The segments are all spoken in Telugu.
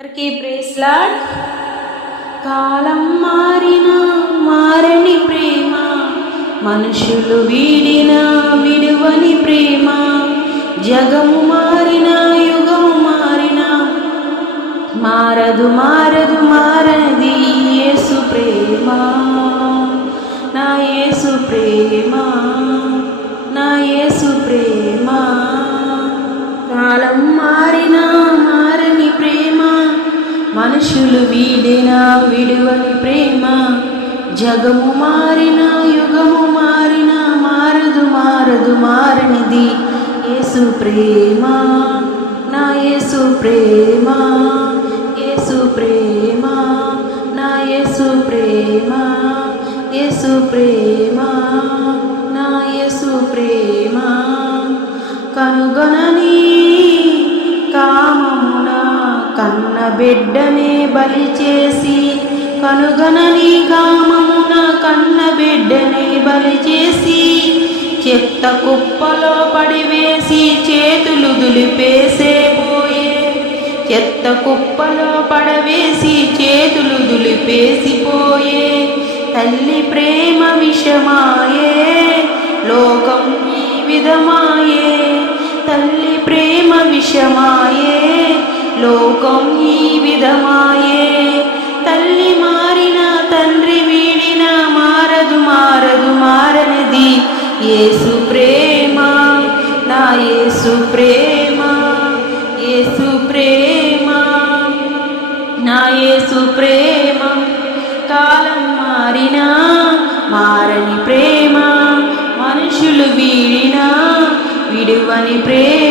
అందరికీ ప్రేస్లాడ్ కాలం మారిన మారని ప్రేమ మనుషులు వీడిన విడువని ప్రేమ జగము మారిన యుగము మారిన మారదు మారదు మారనది యేసు ప్రేమ నా యేసు ప్రేమ. మనుషులు వీడిన విడువని ప్రేమ? జగము మారిన యుగము మారిన మారదు మారదు మారనిది యేసు ప్రేమ. నా యేసు ప్రేమ యేసు ప్రేమ నా యేసు ప్రేమ యేసు ప్రేమ నా యేసు ప్రేమ. కనుగొనని కన్న బిడ్డనే బలి చేసి కనుగొనని కామమున కన్న బిడ్డనే బలి చేసి చెత్త కుప్పలో పడివేసి చేతులు దులిపేసే పోయే. చెత్త కుప్పలో పడవేసి చేతులు దులిపేసిపోయే తల్లి ప్రేమ విషమాయే లోకం ఈ విధమాయే. తల్లి ప్రేమ విషమా లోకం ఈ విధమాయే. తల్లి మారిన తండ్రి వీడిన మారదు మారదు మారనిది. ఏసు ప్రేమ నా యేసు ప్రేమ యేసు ప్రేమ నా యేసు ప్రేమ. కాలం మారినా మారని ప్రేమ మనుషులు వీడినా విడువని ప్రేమ.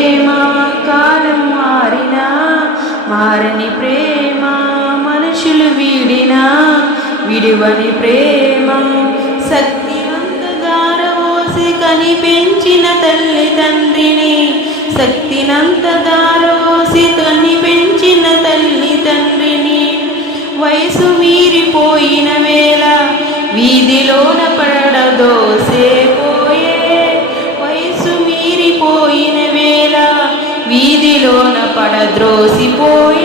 మారని ప్రేమ మనుషులు వీడినా విడువని ప్రేమ శక్తివంత దారవోసి కనిపించిన తల్లి తండ్రిని శక్తినంత దారవోసి కనిపించిన తల్లి తండ్రిని. వయసు మీరిపోయిన వేళ వీధిలోన పడదోసే పోయే వయసు మీరిపోయిన వేళ వీధిలోన పడద్రోసిపోయే.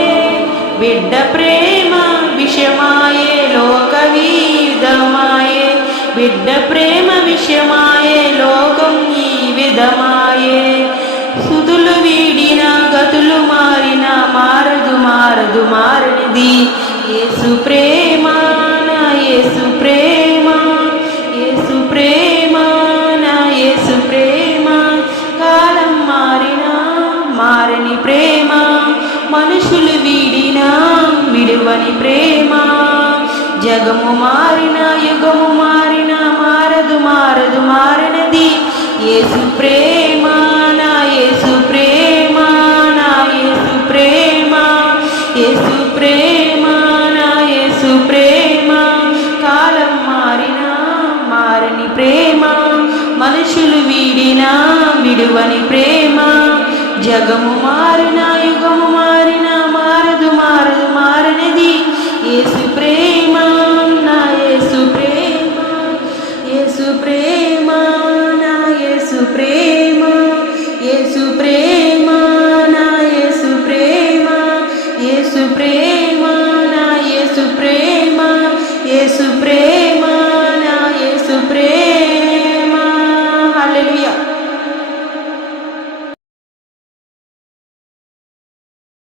బిడ్డ ప్రేమ విషమాయే లోకవీధమాయే. బిడ్డ ప్రేమ విషమాయే లోకం ఈ విధమాయే. సుతులు వీడిన గతులు మారిన మారదు మారదు మారనిది. ఏసు ప్రేమ నా యేసు ప్రేమ. యేసు ప్రేమ నా యేసు ప్రేమ. కాలం మారిన మారని ప్రేమ. మనుషులు వీడిన విలువని ప్రేమ. జగము మారిన యుగము మారిన మారదు మారదు మారినది యేసు ప్రేమ నా యేసు ప్రేమ నా యేసు ప్రేమ. యేసు ప్రేమ నా యేసు ప్రేమ. కాలం మారిన మారని ప్రేమ. మనుషులు వీడిన విడువని ప్రేమ. జగము మారిన ప్రేమ నా యేసు ప్రేమ